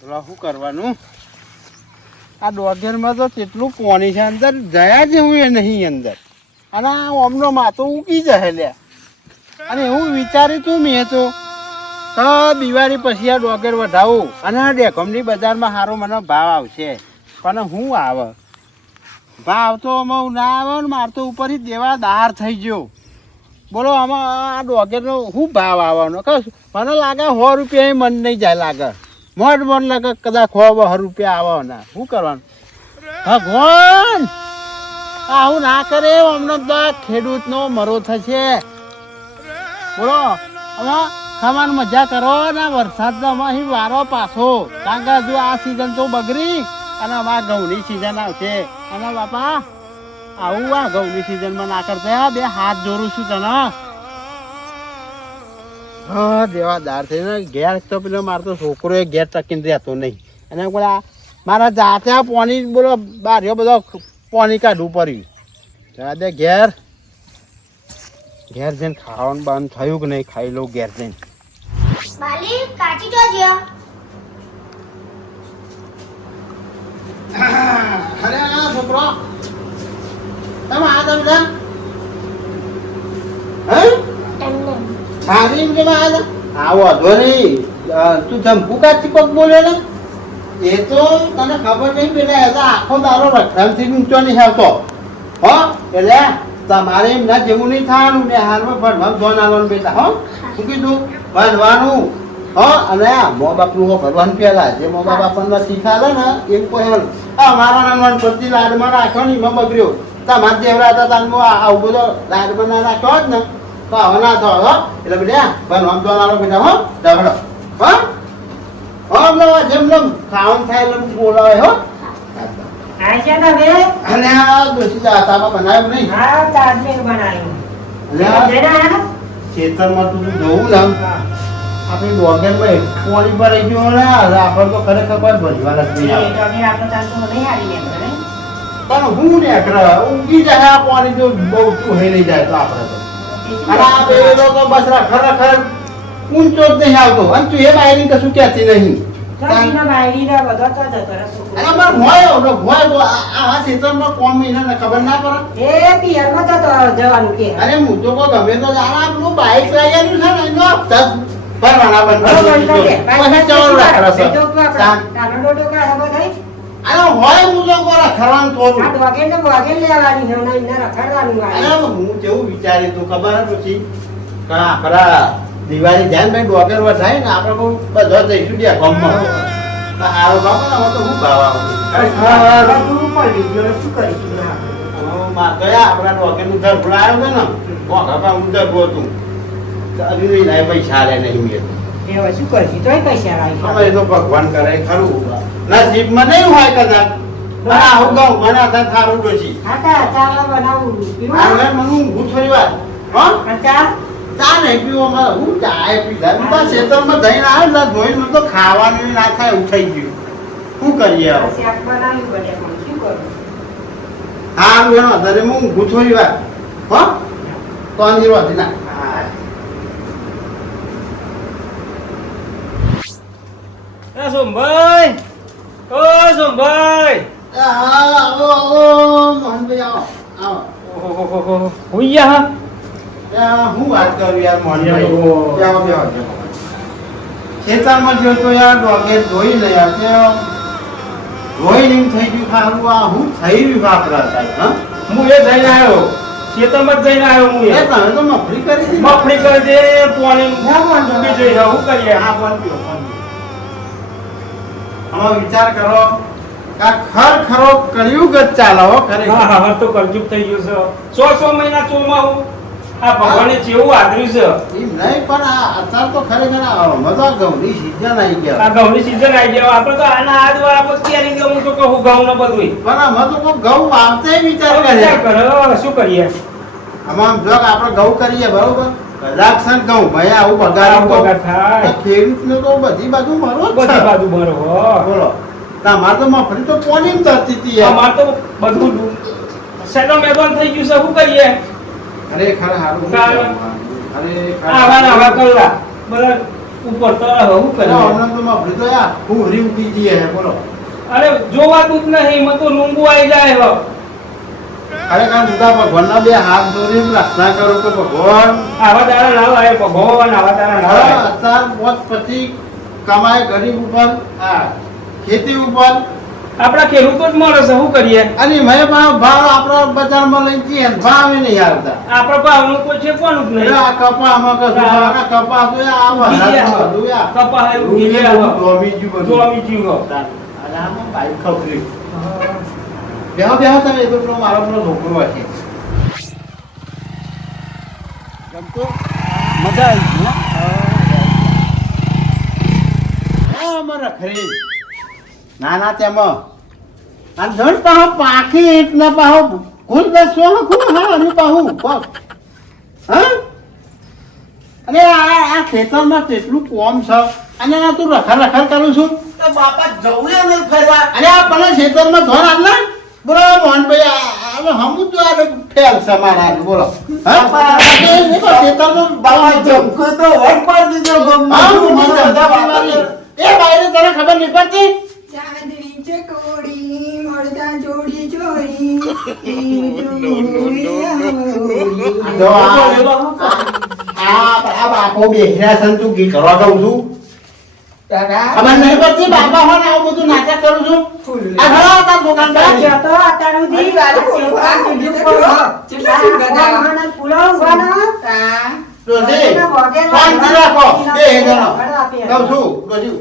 શું કરવાનું આ ડોગેરમાં તો કેટલું પાણી છે અંદર જયા જેવું એ નહીં અંદર અને આ ઓમનો માથો ઉકી જશે લ્યા અને એવું વિચાર્યું તું મેં તો દિવાળી પછી આ ડોગેર વધાવું અને આ ડેકમની બજારમાં સારો મને ભાવ આવશે પણ હું આવે ભાવ તો આમાં ના આવે ને મારે તો ઉપરથી દેવા દાર થઈ ગયો બોલો આમાં આ ડોગેરનો શું ભાવ આવવાનો મને લાગે 100 રૂપિયા મન નહીં જાય લાગે મન લાગે કદાચ 100 રૂપિયા આવવાના શું કરવાનું ભગવાન આવું ના કરે અમને તો ખેડૂતનો મરો થશે બોલો હવે ખાવાની મજા કરો ને વરસાદનો અહીં વારો પાછો કારણ કે હજુ આ સિઝન તો બગડી અને આ ઘઉંની સિઝન આવશે અને બાપા આવું આ ઘઉંની સિઝનમાં ના કરતા બે હાથ જોડું છું તને દેવાદાર થઈને ઘેર તો પેલો મારો તો છોકરો એ ઘેર ટકીને રહેતો નહીં અને પેલા મારા જાતે પાણી બોલો બારીઓ બધો પાણી કાઢવું પડ્યું જવા દે ઘેર જઈને ખાવાનું બંધ થયું કે નહીં ખાઈ લઉં ઘેર જઈને અરે છોકરો તમે આ તમે સારી કે આવો ધોરી તું જંપુ કાચી પગ બોલ્યો ને એ તો તને ખબર નહીં પેલા એ તો આખો દારો રખડામથી ઊંચો નહીં આવતો હો એટલે તમારે એમ ના જેવું નહીં થવાનું ને હાલમાં ભણવાનું ધોન આવવાનું બેટા હો શું કીધું ભણવાનું હો અને મા બાપનું ભરવાનું પેલા જે મા બાપ આપણને શીખાડે ને એમ કોઈ મારા નાનવાન બધી લાડમાં રાખ્યો ને એમાં બગડ્યો તમારે જેવડા હતા તાનમાં આવું બધો લાડમાં ના રાખ્યો જ ને તો હવે ના થયો હો એટલે બેટા ભણવાનું ધોન આવવાનું બેટા હો દવડો હો જેમ ખાવાનું થાય એટલે બોલાવે હો ખેતરમાં તું જવું ને આપણી ડોગેરમાં પાણી ભરાઈ ગયો ને આપણે તો ખરેખર ભજવા નથી પણ હું ને ઊંઘી જાય આ પાણી જો બહુ હેલી લઈ જાય તો આપણે તો અને આ પેલો તો બસ ખરેખર ઊંચો જ નહીં આવતો અને તું એ બાયરી કશું કહેતી નહીં ખબર ના પડે અરે હું તો ગમે તો આપણું બાઈક લાગેલું છે ને ભરવાના બંધ હોય હું તો રખડવાનું થોડું હું કેવું વિચાર્યું તું ખબર પછી આપડા દિવાળી ધ્યાન ભાઈ ડોગર વધાય ને આપણે બહુ બધા જઈશું ત્યાં ગામમાં આવો બાપા ને તો હું ભાવ આપણા ડોગર નું ઘર ભરાયો છે ને હું ધરવું હતું પૈસા લે નહીં મેં શું કરશું તો પૈસા અમે તો ભગવાન કરે ખરું નસીબમાં નહીં હોય કદાચ આવું ગાઉં મને થારું ડોસી મને ઊંઘું થોડી વાર ચા નહીં પીવામાં હું ચાય પીધા ખેતરમાં જઈને આવે ને ધોઈને તો ખાવાનું ના થાય એવું થઈ ગયું શું કરીએ હા એનો અત્યારે હું ઊંઘું થોડી વાર હો તો અંદરો હતી ના સોમભાઈ ઓ સોમભાઈ આવો મોહનભાઈ આવો ઓહો હોઈયા હું વાત કરું યાર મોહનભાઈ ખેતરમાં જો તો યાર ડોગે ધોઈ લે યાર ધોઈ નહીં થઈ ગયું ખારું આ હું થઈ રહ્યું વાપરા સાહેબ હા હું એ જઈને આવ્યો ખેતરમાં જઈને આવ્યો હું એ તમે તો મફળી કરી દે પાણી ડૂબી જઈ હું કરીએ આ પણ પીઓ આમાં વિચાર કરો ખરો કળિયુગ જ ચાલો ખરેખર હા તો કળયુગ થઈ ગયું છે 100 મહિના ચોમાં હું આ ભગવાને જેવું આદર્યું છે એમ નહીં પણ આ અત્યારે તો ખરેખર મજા ઘઉંની સિઝન આવી ગયા આ ઘઉંની સિઝન આવી ગયા આપણે તો આના આ દ્વારા આપણે તૈયારી ગયું તો કહું ઘઉં ને બધું પણ અમે તો કોઈ ઘઉં વાવતે વિચાર કરે શું કરીએ આમાં જો આપણે ઘઉં કરીએ બરોબર કદાક્ષણ ઘઉં ભાઈ આવું પગાર થાય ખેડૂતને તો બધી બાજુ મરો બધી બાજુ મરો બોલો તમારે તો મફળી તો પોની થતી હતી અમાર તો બધું સેટો મેદાન થઈ ગયું છે શું કરીએ અરે ખરા હારું અરે આવા કલ્લા બરાબર ઉપર તરફ હું અરે કરે હમણાં તો માં ભૂલી ગયા હું હરી ઉઠી જઈએ હે બોલો અરે જોવાતું જ નહીં મને તો રૂંગું આવી જાય હવે ખરેખર બધા ભગવાનના બે હાથ જોડીને પ્રાર્થના કરું કે ભગવાન આવા તારા નામ આવે ભગવાન આવા તારા નામ આવે અત્યાર મોત પછી કમાય ગરીબ ઉપર હા ખેતી ઉપર આપણા ખેડૂતો જ મળે છે શું કરીએ અને મેં ભાવ આપણા બજારમાં લઈ જઈએ ભાવે નહીં આવતા આપણા ભાવનું કોઈ છે કોનું જ નહીં આ કપામાં કશું આ કપા તો આ વરસાદનું બધું યાર. કપા એવું રૂપિયા ગીલે હવે. ધોમી ગયું બધું. ધોમી ગયું હવે. અને આમાં બાઈક ખપરી. બેહો બેહો તમે એ તો પેલો મારો પેલો છોકરો હશે. ગમતો? મજા આવી ગઈ, હા? અમારા ખરી નાના તેમાં અને ધડ પાહો પાખી એટલા પાહો કુલ 10 કુલ હા અને પાહું બસ હા અને આ ખેતરમાં કેટલું કોમ છે અને આ તું રખડ કરું છું તો બાપા જવું એ નહીં ફરવા. અરે આ પણ ખેતરમાં ધોર આટલા બોલો મોહનભાઈ હવે હમું તો આ ફેલ છે મારા બોલો હા ખેતરમાં બાપા જમકો તો વટ પાડી દીધો ગમમાં. હા હું બધા વાળી એ બાઈને તને ખબર નહીં પડતી ચાંદની ચકોડી મળતા જોડી ચોરી જો આ બાપો બેહ્યા છે ને તું ગીત કરવા દઉં છું ખબર નહીં પડતી બાપા હોય ને આવું બધું નાટક કરું છું આ ઘણા હતા દુકાનદાર રોજી શાંતિ રાખો બે જણો કહું છું રોજી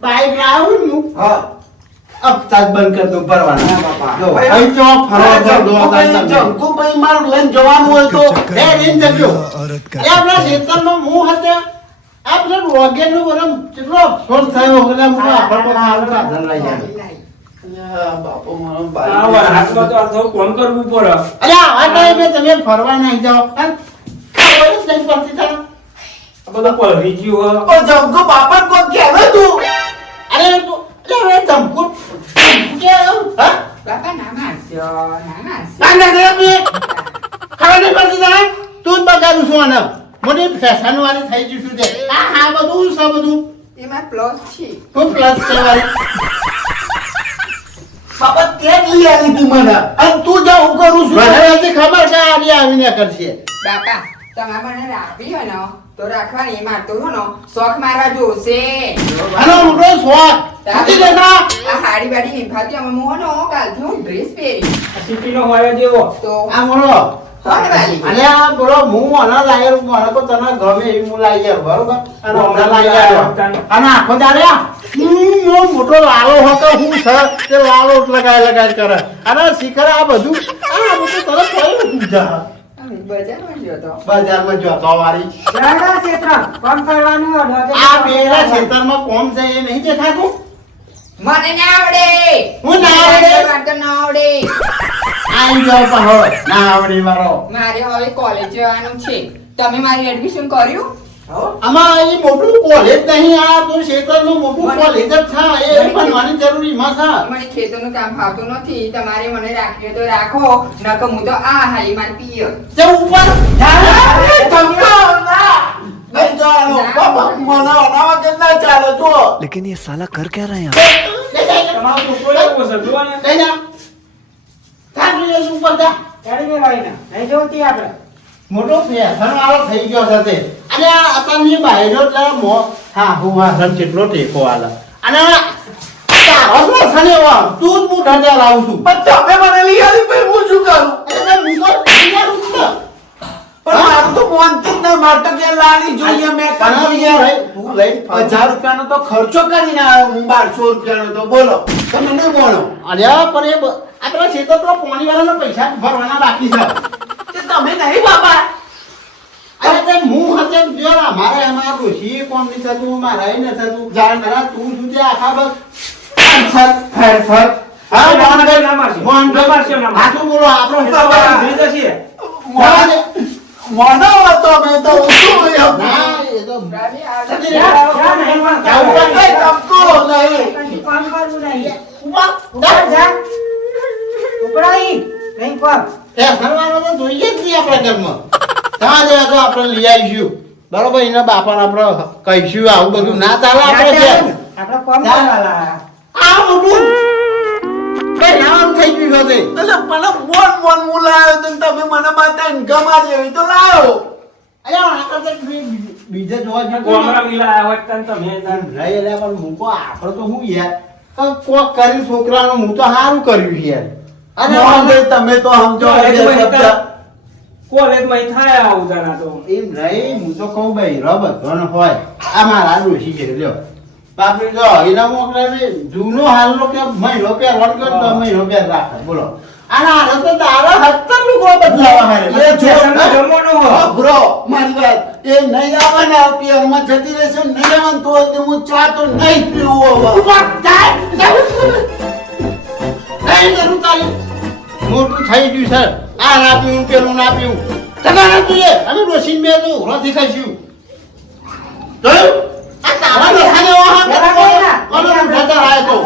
બાઈક લાવું ને હું હા. અબ તાજ બંધ કર દો ભરવાના બાપા. જો અહીં તો ફરવા જાવ દો તાજ જમકો ભાઈ મારું લઈને જવાનું હોય તો એ રીન જજો એ આપણા ખેતરમાં હું હતો આપણે રોગેનું બરમ કેટલો અફસોસ થયો એટલે હું આપણા પર સાધન લઈ જાય બાપો મારો આ બાઈક વરસાદમાં તો આ થોડું કોણ કરવું પડે અરે આ ટાઈમે તમે ફરવા નહીં જાઓ અને ખબર જ નહીં પડતી તને આ બધું પલળી ગયું ઓ જમકો બાપા કોણ કહેવે તું અરે તું અરે ધમકુ કે હા બાપા ના મારશો ના મારશો ના ના ના બે ખબર નહીં પડતી તને તું જ બગાડું છું આને મોટી ફેશન વાળી થઈ જશું તે આ બધું છે બધું એમાં પ્લસ છે તું પ્લસ છે વાળી બાપા તે જ લઈ આવી તું મને અને તું જા હું કરું છું મને નથી ખબર કે આરી આવીને કરશે બાપા તમારે મને રાખવી હોય ને તો રાખવાની એમાં તો હો ને શોખ મારવા જોશે આનો મોટો શોખ નથી દેખા આ હાડી બાડી હિંફાતી અમે મોહનો કાલથી હું ડ્રેસ પહેરી સિટીનો હોય જેવો તો આ બોલો કોણ વાલી અને આ બોલો હું મને લાયર મને તો તને ગમે એવી હું લાવી આવ્યો બરોબર અને હમણાં લાવી આવ્યો અને આખો દાડે મોટો લાલો હતો હું છે તે લાલો લગાય કરે અને શિખર આ બધું તરત કયું પૂજા અમે બજારમાં ગયો તો બજારમાં જોતો વાળી આ પેલા ખેતરમાં કોમ છે એ નહીં દેખાતું મને ના આવડે હું ના આવડે? મને તો ના આવડે આઈ જાવ પહો ના આવડી મારો મારે હવે કોલેજ જવાનું છે તમે મારી એડમિશન કર્યું આમાં એ મોટું કોલેજ નહીં આ તો ક્ષેત્રનું મોટું કોલેજ જ છે એ ભણવાની જરૂરી માં છે મને ખેતરનું કામ ફાવતું નથી તમારે મને રાખીએ તો રાખો નકર હું તો આ હાલી માર પિયર તે ઉપર જમકો ના નહીં જવાનું બાપા મને અનાવા કે ના ચાલે જો लेकिन ये साला कर क्या रहे हैं आप? તમારો છોકરો એવો છે જોવા ને કઈ ના થાક લે ઉપર જા મોટો ફેશન વાળો થઈ ગયો છે તે અને આ અત્યારની બાયરો એટલે મો હા હું આ કેટલો ટેકો આલે અને તારો શું છે ને વા તું જ હું ઢાંચા લાવું છું પણ તમે મને લઈ આવી પછી હું શું કરું એટલે હું તો તૈયાર છું ને. પણ મારું તો મોનથી જ નહીં મારે તો કે લાલી જોઈએ મેં તને કરી યાર તું લઈ 1000 રૂપિયાનો તો ખર્ચો કરીને આવ્યો હું 1200 રૂપિયાનો તો બોલો તમે નહીં બોલો અલ્યા પણ એ આપણા ક્ષેત્ર તો પાણી વાળાના પૈસા ભરવાના બાકી છે તે તમે નહીં બાપા અરે તે હું હતે જો મારે અમાર ડોશી કોમ ની થતું મારા ન થતું જાણ કરા તું શું છે આખા બસ ફર હા મોહન ભાઈ ના મારશે. મોહન ના મારશે, ના મારશે. હાથું બોલો આપણો તમારે ઉઘરી જશે. મોનો હતો મેં તો શું એમ ના એ તો રાજી આવજો. જતી રહે. જાવું પડે. એ તમકો નહીં એ ફરવાનો તો જોઈએ જ નહીં આપણા ઘરમાં ત્યાં જ તો આપણે લઈ આવીશું બરોબર એના બાપાને આપણે કહીશું આવું બધું ના ચાલે આપણે ઘેર. આપણે કોમ કરવાલા. આ મોટું કઈ નામ થઈ ગયું છે તે. એટલે મને મોન હું લાવ્યો તો ને તમે મને બતાવીને ગમાડી એવી તો લાવ્યો. અલ્યા આ કરતા બીજે જોવા જતો ગોમરા મિલા હોય તને તમે તાન. રહી એટલે પણ મૂકો આપણે તો હું યાર કોક કરી છોકરાનું હું તો સારું કર્યું છે યાર. અને મોહનભાઈ, તમે તો સમજો બે શબ્દ. કોલેજમાં થાય આવું તારા તો. એમ રહી હું તો કહું ભાઈ રબર ઘણ હોય આ મારા ડોશી છે લ્યો બાપરી જો એના મોકલે જૂનો હાલનો કે મહિનો પહેરવાનો કે તો મહિનો પહેર રાખે બોલો આના હારે તો તારા 70 લુગડો બદલાવા હારે એ જો, ફેશનનો જમાનો હોય. હા, બ્રો, મારી વાત. એ નહીં આવવાના પિયરમાં જતી રહેશે, નહીં આવવાનું તો એટલે હું ચા તો નહીં પીવું હવે. નહીં કરું તારી મોટું થઈ ગયું સર આ ના પીવું પેલું ના પીવું તને જોઈએ અમે ડોશી બે તો રોથી ખાઈશું જોયું આ તારા દેખાને ઓહા કોનો જતા રાય તો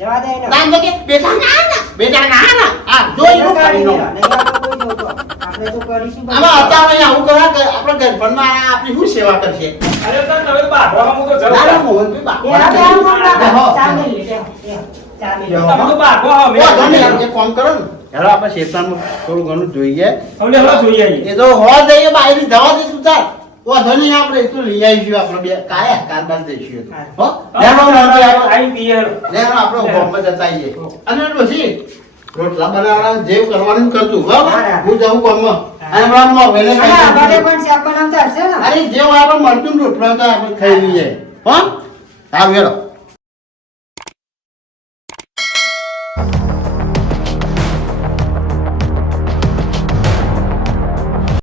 જવા દે એને. નામ કે બેટા ના આ જોઈ લો કાઢીનો આપણે તો કરીશું બધું. આમાં અત્યારે આવું કરા કે આપણે ગરબનમાં આપણી શું સેવા કરશે અરે તો તમે બાંધવામાં મૂકો જવું ના પડે. મોહન એ આપણે આમ કોમ રાખો. ચા મેલ લે, ચા મેલ લે. તમે તો બાંધવા હો, મેં ઓ ધણી એક કામ કરો ને હેલો આપણે શેતાનમાં થોડું ઘણું જોઈએ અમને હવે જોઈએ આવીએ. એ તો હો જઈએ બહાર જવા દઈશું તાર ઓ ધણી આપણે એ તો લઈ આવીશું આપણે બે કાયા કારબાર દઈશું હો લેવાનો આઈ પિયર. આપણે હોમમાં જતા આવીએ અને પછી રોટલા બનાવવાનું જેવું કરવાનું કરતું બરાબર હું જવું કોમમાં અને હમણાં વેલે અને આ બધે પણ શાક બનાવતા હશે ને? અરે જેવું આપણે મળતું ને રોટલા તો આપણે ખાઈ લઈએ હો હા વેલો